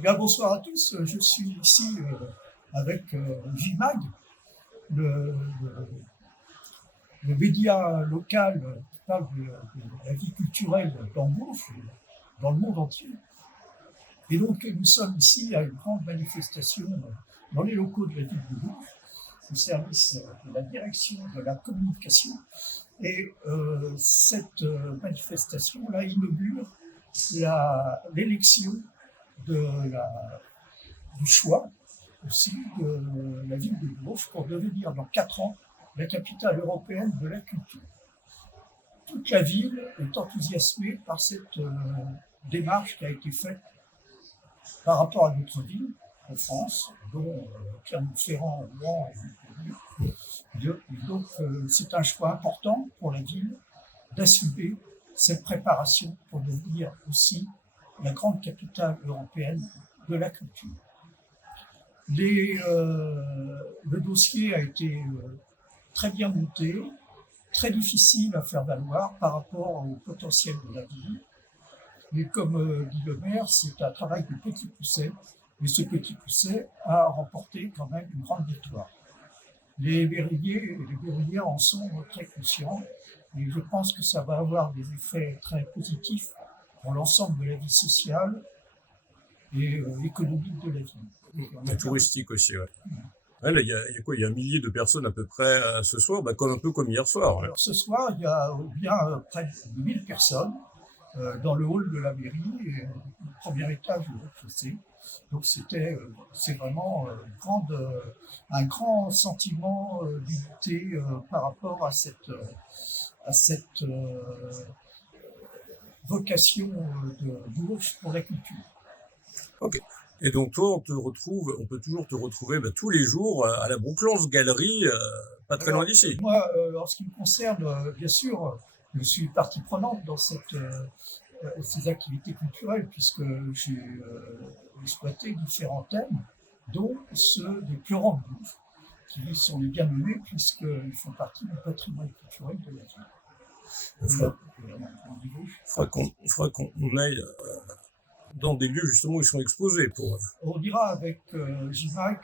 Eh bien, bonsoir à tous. Je suis ici avec JMAG, le, le- le média local qui parle de la vie culturelle d'Hambourg, dans le monde entier. Et donc, nous sommes ici à une grande manifestation dans les locaux de la ville de Bourg, au service de la direction de la communication. Et cette manifestation-là inaugure l'élection de du choix aussi de la ville de Bourges pour devenir dans 4 ans la capitale européenne de la culture. Toute la ville est enthousiasmée par cette démarche qui a été faite par rapport à d'autres villes en France, dont Clermont-Ferrand, Rouen et Montpellier. Donc c'est un choix important pour la ville d'assumer cette préparation pour devenir aussi la grande capitale européenne de la culture. Le dossier a été très bien monté, très difficile à faire valoir par rapport au potentiel de la ville. Mais comme dit le maire, c'est un travail de petit pousset, et ce petit pousset a remporté quand même une grande victoire. Les verriers en sont très conscients, et je pense que ça va avoir des effets très positifs pour l'ensemble de la vie sociale et économique de la ville. Et touristique aussi, ouais. Ouais, là, il y a quoi? Il y a 1 millier de personnes à peu près ce soir, un peu comme hier soir. Ouais. Alors ce soir, il y a bien près de 1000 personnes dans le hall de la mairie, et le premier étage, le rez-de-chaussée. Donc c'est vraiment un grand sentiment d'unité par rapport à cette vocation de Bourges pour la culture. Ok. Et donc toi, on peut toujours te retrouver tous les jours à la Brooklands Galerie, pas très loin d'ici. Moi, en ce qui me concerne, bien sûr, je suis partie prenante dans ces activités culturelles, puisque j'ai exploité différents thèmes, dont ceux des pleurants de Bourges, qui sont les bien nommés puisqu'ils font partie du patrimoine culturel de la ville. Il faudra qu'on aille dans des lieux justement où ils sont exposés. On ira avec JMAG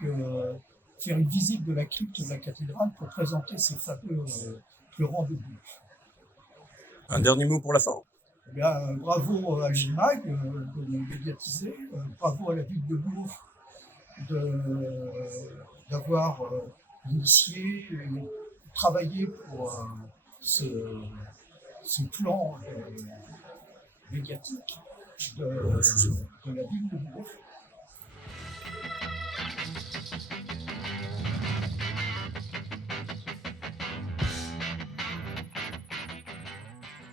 faire une visite de la crypte de la cathédrale pour présenter ces fameux pleurants de Bourges. Un dernier mot pour la fin? Eh bien, bravo à JMAG de nous médiatiser, bravo à la ville de Bourges d'avoir initié et travaillé pour ce plan médiatique de la ville de Bourges.